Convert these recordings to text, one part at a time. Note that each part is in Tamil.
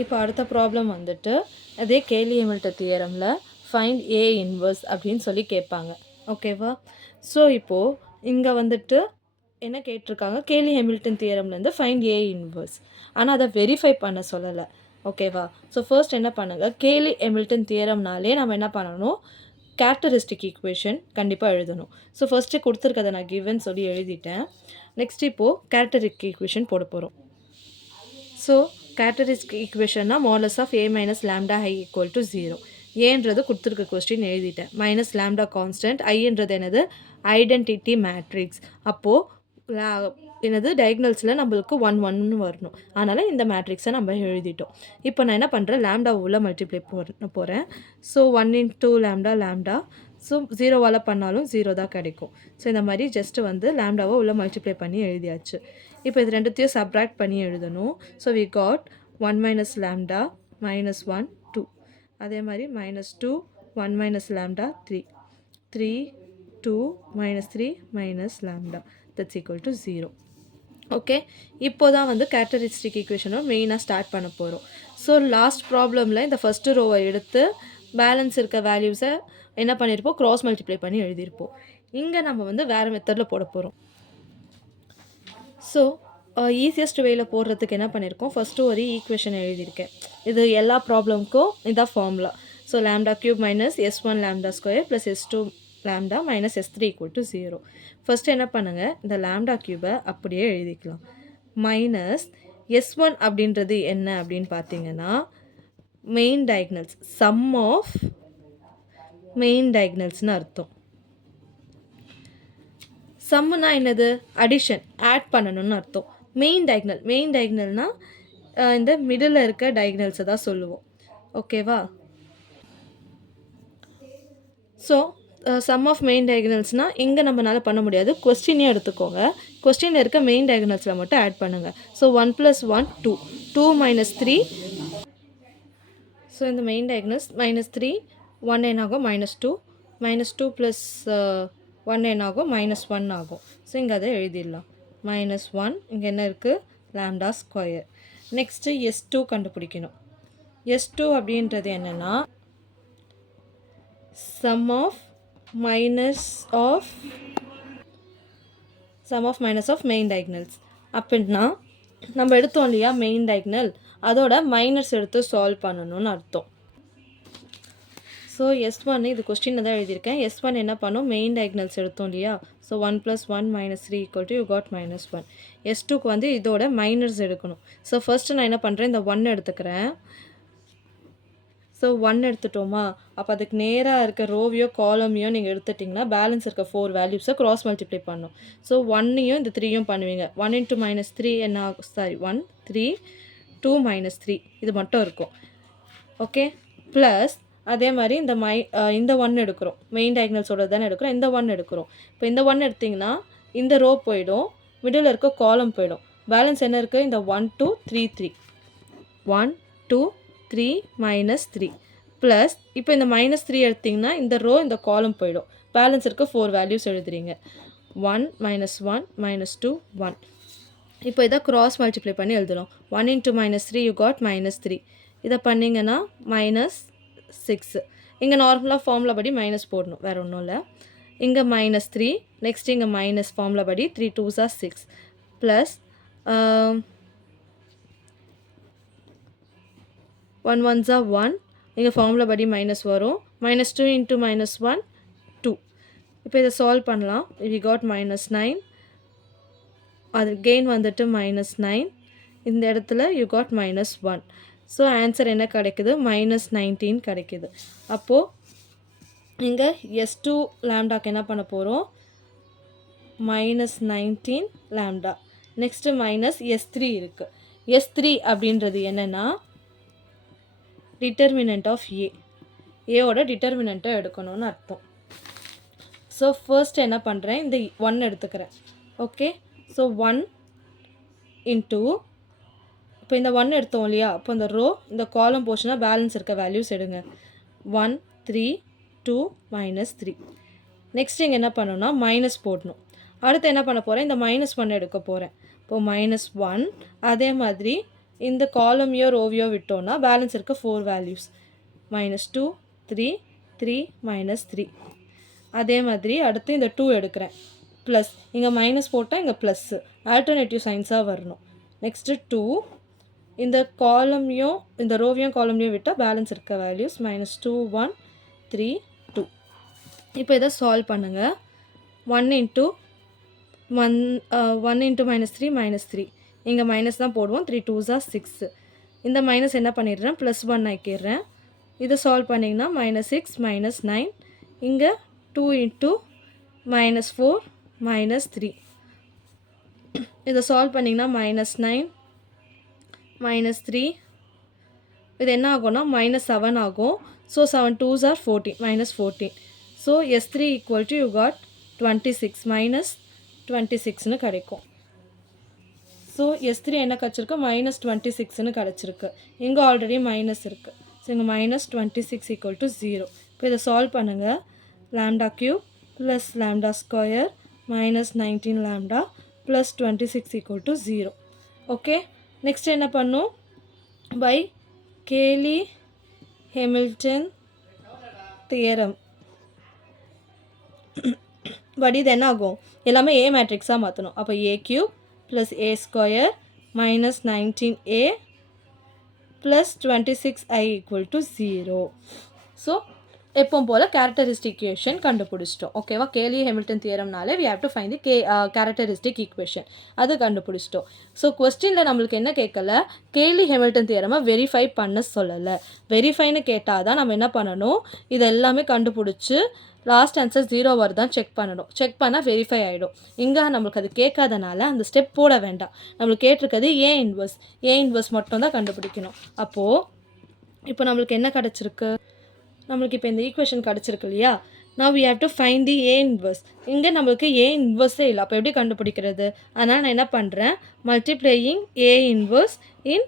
இப்போ அடுத்த ப்ராப்ளம் வந்துட்டு அதே கேலி ஹாமில்டன் தியரமில் ஃபைண்ட் ஏ இன்வர்ஸ் அப்படின்னு சொல்லி கேட்பாங்க. ஓகேவா? ஸோ இப்போது இங்கே வந்துட்டு என்ன கேட்டிருக்காங்க, கேலி ஹாமில்டன் தியரம்லேருந்து ஃபைண்ட் ஏ இன்வர்ஸ். ஆனால் அதை வெரிஃபை பண்ண சொல்லலை. ஓகேவா? ஸோ ஃபர்ஸ்ட் என்ன பண்ணுங்கள், கேலி ஹாமில்டன் தியரம்னாலே நம்ம என்ன பண்ணணும், கேரக்டரிஸ்டிக் ஈக்குவேஷன் கண்டிப்பாக எழுதணும். ஸோ ஃபர்ஸ்ட்டு கொடுத்துருக்கதை நான் கிவன் சொல்லி எழுதிட்டேன். நெக்ஸ்ட் இப்போது கேரக்டரிஸ்டிக் ஈக்குவேஷன் போட போகிறோம். ஸோ கேரக்டரிஸ்டிக் ஈக்குவேஷன்னா modulus of A minus lambda I equal to 0. ஏன்றது கொடுத்துருக்க கொஸ்டின் எழுதிட்டேன். மைனஸ் லாம்டா கான்ஸ்டன்ட், ஐன்றது என்னது ஐடென்டிட்டி மேட்ரிக்ஸ். அப்போது என்னது டயக்னல்ஸில் நம்மளுக்கு 1 1 வரணும். அதனால் இந்த மேட்ரிக்ஸை நம்ம எழுதிட்டோம். இப்போ நான் என்ன பண்ணுறேன், லாம்டா உள்ள மல்டிப்ளை போகிறேன். So 1 into lambda lambda. So 0வால் பண்ணாலும் 0 தான் கிடைக்கும். ஸோ இந்த மாதிரி ஜஸ்ட்டு வந்து லாம்டாவை உள்ள மல்டிப்ளை பண்ணி எழுதியாச்சு. இப்போ இது ரெண்டுத்தையும் சப்ராக்ட் பண்ணி எழுதணும். So we got 1 minus lambda minus 1 2. அதே மாதிரி -2 1 minus lambda 3 3 2 minus 3 minus lambda that's equal to 0. Okay, இப்போ தான் வந்து கேரக்டரிஸ்டிக் ஈக்குவேஷனை மெயினாக ஸ்டார்ட் பண்ண போகிறோம். ஸோ லாஸ்ட் ப்ராப்ளமில் இந்த ஃபஸ்ட்டு ரோவை எடுத்து பேலன்ஸ் இருக்க வேல்யூஸை என்ன பண்ணியிருப்போம், க்ராஸ் மல்டிப்ளை பண்ணி எழுதியிருப்போம். இங்கே நம்ம வந்து வேறு மெத்தடில் போட போகிறோம். ஸோ ஈஸியஸ்ட் வேயில் போடுறதுக்கு என்ன பண்ணியிருக்கோம், ஃபஸ்ட்டு ஒரு ஈக்குவேஷன் எழுதியிருக்கேன். இது எல்லா ப்ராப்ளமுக்கும் இதான் formula. So lambda cube minus S1 lambda square plus S2 lambda minus S3 equal to 0. First என்ன பண்ணுங்கள், இந்த லாம்டா கியூபை அப்படியே எழுதிக்கலாம். மைனஸ் S1 அப்படின்றது என்ன அப்படின்னு பார்த்தீங்கன்னா main diagonals, sum of main டயக்னல்ஸ்னு அர்த்தம். சம்முனா என்னது, அடிஷன், ஆட் பண்ணணும்னு அர்த்தம். மெயின் டயக்னல்னால் இந்த மிடில் இருக்க டயக்னல்ஸை தான் சொல்லுவோம். ஓகேவா? ஸோ சம் ஆஃப் மெயின் டயக்னல்ஸ்னால் இங்கே நம்மளால பண்ண முடியாது, கொஸ்டினே எடுத்துக்கோங்க. கொஸ்டினில் இருக்க மெயின் டயக்னல்ஸில் மட்டும் ஆட் பண்ணுங்கள். ஸோ 1 + 1 2 2 - 3. ஸோ இந்த மெயின் டயக்னல்ஸ் -3 1 என்ன ஆகும், -2 -2 + 1 என்ன ஆகும், -1 ஆகும். ஸோ இங்கே அதை எழுதிடலாம். -1 இங்கே என்ன இருக்குது, லாம்டா ஸ்கொயர். நெக்ஸ்ட்டு S2 கண்டுபிடிக்கணும். S2 அப்படின்றது என்னென்னா sum of minus of main diagonals. அப்படின்னா நம்ம எடுத்தோம் இல்லையா மெயின் டயக்னல், அதோட மைனஸ் எடுத்து சால்வ் பண்ணணும்னு அர்த்தம். ஸோ S1 இது கொஸ்டினில் தான் எழுதியிருக்கேன். S1 என்ன பண்ணும், மெயின் டயக்னல்ஸ் எடுத்தோம் இல்லையா. So 1 + 1 - 3 = you got -1. S2க்கு வந்து இதோட மைனஸ் எடுக்கணும். ஸோ ஃபர்ஸ்ட்டு நான் என்ன பண்ணுறேன், இந்த 1 எடுத்துக்கிறேன். ஸோ 1 எடுத்துட்டோமா, அப்போ அதுக்கு நேராக இருக்க ரோவையோ காலமையோ நீங்கள் எடுத்துட்டிங்கன்னா பேலன்ஸ் இருக்க 4 வேல்யூஸை க்ராஸ் மல்டிப்ளை பண்ணும். ஸோ 1ஐயும் இந்த 3யும் பண்ணுவீங்க. 1 × -3 என்ன ஆகும், 1 3 2 - 3 இது மட்டும் இருக்கும். ஓகே, ப்ளஸ் அதே மாதிரி இந்த 1 எடுக்கிறோம், மெயின் டயக்னல்ஸோட தானே எடுக்கிறோம். இந்த 1 எடுக்கிறோம். இப்போ இந்த 1 எடுத்திங்கன்னா இந்த ரோ போயிடும், மிடில் இருக்க காலம் போயிடும். பேலன்ஸ் என்ன இருக்குது, இந்த 1 2 3 3 1 2 3 - 3 ப்ளஸ் இப்போ இந்த -3 எடுத்திங்கன்னா இந்த ரோ இந்த காலம் போயிடும். பேலன்ஸ் இருக்க 4 வேல்யூஸ் எழுதுறீங்க. 1 -1 -2 1. இப்போ இதை க்ராஸ் மல்டிப்ளை பண்ணி எழுதலாம். 1 × -3 you got -3. இதை பண்ணிங்கன்னா -6. இங்கே நார்மலாக ஃபார்முலா படி மைனஸ் போடணும், வேறு ஒன்றும் இல்லை. இங்கே -3, நெக்ஸ்ட் இங்கே மைனஸ் ஃபார்முலா படி 3 2s are 6 plus 1 1s are 1. இங்கே ஃபார்முலா படி மைனஸ் வரும். -2 × -1 2. இப்போ இதை சால்வ் பண்ணலாம். we got -9. அது கெயின் வந்துட்டு -9. இந்த இடத்துல you got -1. ஸோ ஆன்சர் என்ன கிடைக்குது, -19 கிடைக்குது. அப்போது இங்கே S2 லாம்டாக்கு என்ன பண்ண போகிறோம், -19 லாம்டா. நெக்ஸ்ட்டு -S3 இருக்குது. S3 அப்படின்றது என்னென்னா டிட்டர்மினன்ட் ஆஃப் ஏவோட டிட்டர்மினண்ட்டை எடுக்கணும்னு அர்த்தம். ஸோ ஃபர்ஸ்ட் என்ன பண்ணுறேன், இந்த 1 எடுத்துக்கிறேன். ஓகே, ஸோ 1 இன்ட்டு இப்போ இந்த 1 எடுத்தோம் இல்லையா, அப்போ இந்த ரோ இந்த காலம் போச்சுன்னா பேலன்ஸ் இருக்க வேல்யூஸ் எடுங்க. 1 3 2 -3. நெக்ஸ்ட் இங்கே என்ன பண்ணணும்னா மைனஸ் போடணும். அடுத்து என்ன பண்ண போகிறேன், இந்த -1 எடுக்க போகிறேன். இப்போது -1 அதே மாதிரி இந்த காலமையோ ரோவையோ விட்டோம்னா பேலன்ஸ் இருக்க 4 வேல்யூஸ் -2 3 3 -3. அதே மாதிரி அடுத்து இந்த 2 எடுக்கிறேன் ப்ளஸ் இங்கே மைனஸ் போட்டால் இங்கே ப்ளஸ்ஸு ஆல்டர்னேட்டிவ் சைன்ஸாக வரணும். நெக்ஸ்ட்டு 2 இந்த காலமையும் இந்த ரோவையும் காலமையும் விட்டால் பேலன்ஸ் இருக்க வேல்யூஸ் -2 1 3 2. இப்போ இதை சால்வ் பண்ணுங்கள். 1 × 3 -3 இங்கே மைனஸ் தான் போடுவோம். 3 2s are 6. இந்த மைனஸ் என்ன பண்ணிடுறேன் +1 ஆக்கிடுறேன். இதை சால்வ் பண்ணிங்கன்னா -6 -9 இங்கே 2 × -4 -3 இதை சால்வ் பண்ணிங்கன்னா -9 -3 இது என்ன ஆகும்னா -7 ஆகும். So 7 2s are 14 -14. So S3 = you got 26 -26ன்னு கிடைக்கும். ஸோ S3 என்ன கிடச்சிருக்கு -26ன்னு கிடச்சிருக்கு. இங்கே ஆல்ரெடி மைனஸ் இருக்குது. ஸோ இங்கே -26 = 0. இப்போ இதை சால்வ் பண்ணுங்கள். λ³ + λ² -19 λ + 26 = 0. ஓகே, நெக்ஸ்ட் என்ன பண்ணும் பை கேலி-ஹாமில்டன் தியரம் பட் இது என்ன ஆகும் எல்லாமே ஏ மேட்ரிக்ஸாக மாற்றணும். அப்போ A³ + A² -19A + 26I = 0. So எப்பவும் போல் கேரக்டரிஸ்டிக் ஈக்குவேஷன் கண்டுபிடிச்சிட்டோம். ஓகேவா, கேலி-ஹாமில்டன் தியரம்னாலே we have to find the characteristic equation. அது கண்டுபிடிச்சிட்டோம். ஸோ கொஸ்டினில் நம்மளுக்கு என்ன கேட்கல, கேலி-ஹாமில்டன் தியரமை வெரிஃபை பண்ண சொல்லலை. வெரிஃபைன்னு கேட்டால் தான் நம்ம என்ன பண்ணணும், இது எல்லாமே கண்டுபிடிச்சி லாஸ்ட் ஆன்சர் 0 வருதான் செக் பண்ணணும். செக் பண்ணால் வெரிஃபை ஆகிடும். இங்கே நம்மளுக்கு அது கேட்காதனால அந்த ஸ்டெப் போட வேண்டாம். நம்மளுக்கு கேட்டிருக்கிறது ஏ இன்வர்ஸ் மட்டும் தான் கண்டுபிடிக்கணும். அப்போது இப்போ நம்மளுக்கு என்ன கிடச்சிருக்கு, நம்மளுக்கு இப்போ இந்த ஈக்குவேஷன் கிடச்சிருக்கு இல்லையா. now we have to find the A inverse. இங்கே நம்மளுக்கு A inverse இல்லை. அப்போ எப்படி கண்டுபிடிக்கிறது, அதனால் நான் என்ன பண்ணுறேன் multiplying A inverse in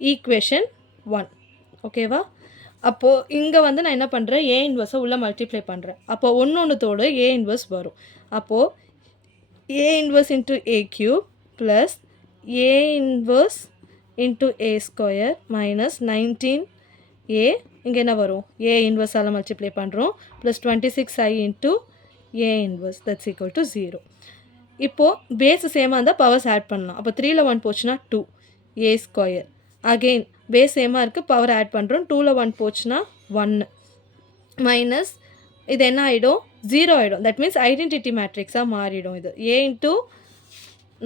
equation 1. ஓகேவா, அப்போது இங்கே வந்து நான் என்ன பண்ணுறேன் A inverse உள்ளே மல்டிப்ளை பண்ணுறேன். அப்போது ஒன்றோடு A inverse வரும். அப்போது A inverse × A³ + A inverse × A² -19A இங்கே என்ன வரும் A inverse மல்டிப்ளை பண்ணுறோம் + 26I × A inverse that's equal to 0. இப்போது பேஸ் சேமாக இருந்தால் பவர்ஸ் ஆட் பண்ணலாம். அப்போ 3ல் 1 போச்சுன்னா 2 A². அகெயின் பேஸ் சேமாக இருக்குது, பவர் ஆட் பண்ணுறோம். 2ல் 1 போச்சுன்னா 1 மைனஸ் இது என்ன ஆகிடும் 0 ஆகிடும். தட் மீன்ஸ் ஐடென்டிட்டி மேட்ரிக்ஸாக மாறிடும். இது A ×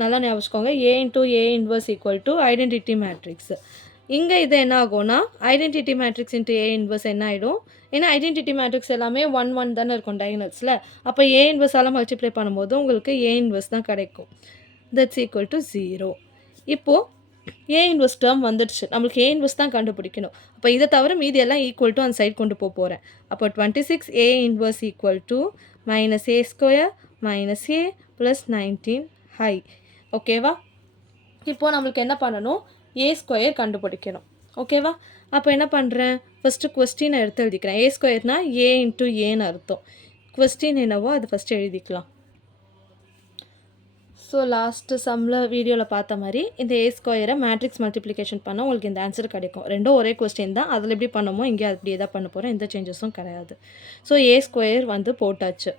நல்லா ஞாபகம் A × A inverse = identity matrix. இங்கே இது என்ன ஆகும்னா ஐடென்டிட்டி மேட்ரிக்ஸ் × A inverse என்ன ஆகிடும், ஏன்னா ஐடென்டிட்டி மேட்ரிக்ஸ் எல்லாமே 1 1 தானே இருக்கும் டயகனல்ஸில். அப்போ A inverse மல்டிப்ளை பண்ணும்போது உங்களுக்கு A inverse தான் கிடைக்கும். That's equal to 0. இப்போது A inverse டேர்ம் வந்துடுச்சு. நம்மளுக்கு A inverse தான் கண்டுபிடிக்கணும். அப்போ இதை தவிர மீதி எல்லாம் ஈக்குவல் டு அந்த சைட் கொண்டு போகிறேன். அப்போ 26A inverse = -A² -A + 19I. ஓகேவா, இப்போது நம்மளுக்கு என்ன பண்ணணும் A² கண்டுபிடிக்கணும். ஓகேவா, அப்போ என்ன பண்ணுறேன் ஃபஸ்ட்டு கொஸ்டினை எடுத்து எழுதிக்கிறேன். A² A × Aன்னு அர்த்தம். கொஸ்டின் என்னவோ அது ஃபஸ்ட்டு எழுதிக்கலாம். ஸோ லாஸ்ட்டு சம்மில் வீடியோவில் பார்த்த மாதிரி இந்த A² மேட்ரிக்ஸ் மல்டிப்ளிகேஷன் பண்ணால் உங்களுக்கு இந்த ஆன்சர் கிடைக்கும். ரெண்டும் ஒரே கொஸ்டின் தான், அதில் எப்படி பண்ணுமோ இங்கே அப்படியே தான் பண்ண போகிறோம். எந்த சேஞ்சஸும் கிடையாது. ஸோ A² வந்து போட்டாச்சு.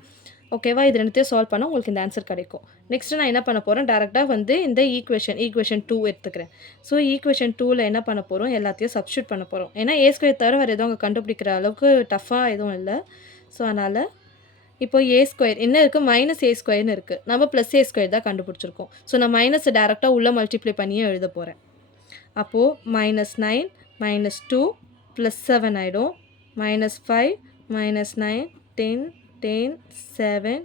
ஓகேவா, இது ரெண்டுத்தையும் சால்வ் பண்ணால் உங்களுக்கு இந்த ஆன்சர் கிடைக்கும். நெக்ஸ்ட்டு நான் என்ன பண்ண போகிறேன், டேரெக்டாக வந்து இந்த ஈக்குவேஷன் 2 எடுத்துக்கிறேன். ஸோ ஈக்குவேஷன் 2ல் என்ன பண்ண போகிறோம், எல்லாத்தையும் சப்ஸ்டியூட் பண்ண போகிறோம். ஏன்னா A² தவிர வேறு எதுவும் அங்கே கண்டுபிடிக்கிற அளவுக்கு டஃப்பாக எதுவும் இல்லை. ஸோ அதனால் இப்போ A² என்ன இருக்குது -A²ன்னு இருக்குது. நம்ம +A² தான் கண்டுபிடிச்சிருக்கோம். ஸோ நான் மைனஸ் டேரெக்டாக உள்ளே மல்டிப்ளை பண்ணியே எழுத போகிறேன். அப்போது -9 -2 +7 ஆகிடும். -5 -9 10 10 7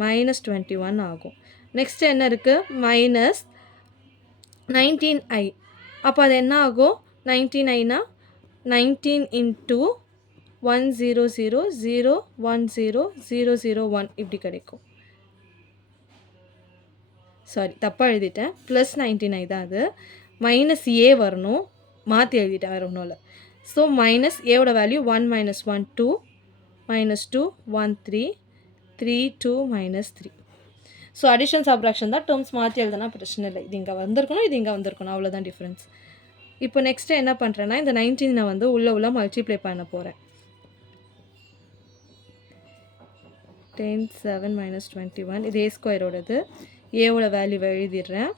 -21 ஆகும். நெக்ஸ்ட்டு என்ன இருக்குது -19I. அப்போ அது என்ன ஆகும் 19I 19 × 100 0 10 001 இப்படி கிடைக்கும். சாரி தப்பாக எழுதிட்டேன், +19I தான் அது. -A வரணும், மாற்றி எழுதிட்டேன், வேறு ஒன்றும் இல்லை. ஸோ -Aவோட வேல்யூ 1 - 1 2 -2 1 3 3 2 -3. ஸோ அடிஷன் சப்ராக்ஷன் தான், டேர்ம்ஸ் மாற்றி எழுதுனா பிரச்சனை இல்லை. இது இங்கே வந்திருக்கணும், இது இங்கே வந்திருக்கணும், அவ்வளோதான் டிஃப்ரென்ஸ். இப்போ நெக்ஸ்ட்டு என்ன பண்ணுறேன்னா இந்த 19 வந்து உள்ள மல்டிப்ளை பண்ண போகிறேன். 10 7 minus 21 இது a ஸ்கொயரோடது. ஏவோட வேல்யூவை எழுதிடுறேன்.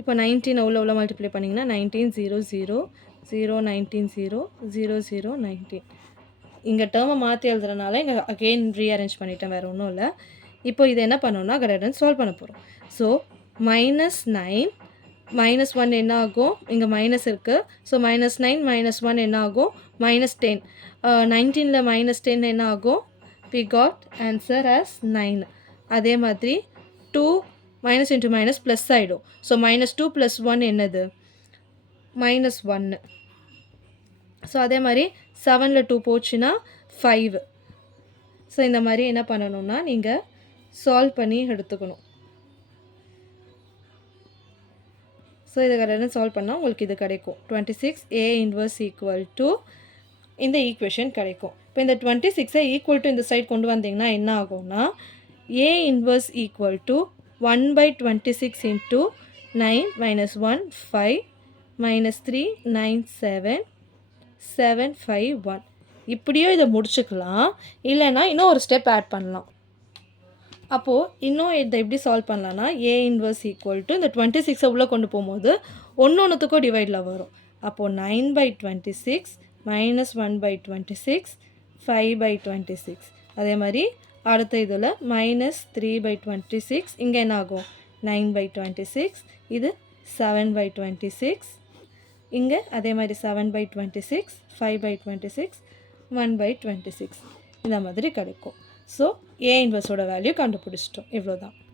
இப்போ 19 உள்ள மல்டிப்ளை பண்ணிங்கன்னா 19 0 0 0 19 0 0 0 19. இங்கே டேர்மை மாற்றி எழுதுறதுனால இங்கே அகெயின் ரீஅரேஞ்ச் பண்ணிட்டேன், வேறு ஒன்றும் இல்லை. இப்போ இதை என்ன பண்ணோம்னா கடகடன் சால்வ் பண்ண போகிறோம். ஸோ -9 -1 என்ன ஆகும், இங்கே மைனஸ் இருக்குது. ஸோ -9 -1 என்ன ஆகும், -10. 19ல் -10 என்ன ஆகும், we got answer as 9. அதே மாதிரி 2 மைனஸ் இன்ட்டு மைனஸ் ப்ளஸ் ஆகிடும். ஸோ -2 + 1 என்னது, -1. ஸோ அதே மாதிரி 7ல் 2 போச்சுன்னா 5. ஸோ இந்த மாதிரி என்ன பண்ணணும்னா நீங்கள் சால்வ் பண்ணி எடுத்துக்கணும். ஸோ இதை கடகடன் சால்வ் பண்ணால் உங்களுக்கு இது கிடைக்கும். 26 A இன்வர்ஸ் ஈக்குவல் டு இந்த ஈக்குவேஷன் கிடைக்கும். இப்போ இந்த 26ஐ ஈக்குவல் டு இந்த சைட் கொண்டு வந்தீங்கன்னா என்ன ஆகும்னா A inverse equal to 1/26 into 9 minus 1 5 minus 3 9 7 7 5 1. இப்படியோ இதை முடிச்சுக்கலாம், இல்லைனா இன்னும் ஒரு ஸ்டெப் ஆட் பண்ணலாம். அப்போது இன்னும் இதை எப்படி சால்வ் பண்ணலான்னா A இன்வர்ஸ் ஈக்குவல் டு இந்த 26 உள்ளே கொண்டு போகும்போது ஒன்றுத்துக்கும் டிவைடில் வரும். அப்போது 9/26 minus 1/26 5/26. அதே மாதிரி அடுத்த இதில் -3/26 இங்கே என்ன ஆகும் 9/26. இது 7/26. இங்கே அதே மாதிரி 7/26 5/26 1/26 இந்த மாதிரி கிடைக்கும். ஸோ A இன்வர்ஸோட வேல்யூ கண்டுபிடிச்சிட்டோம். இவ்வளோ தான்.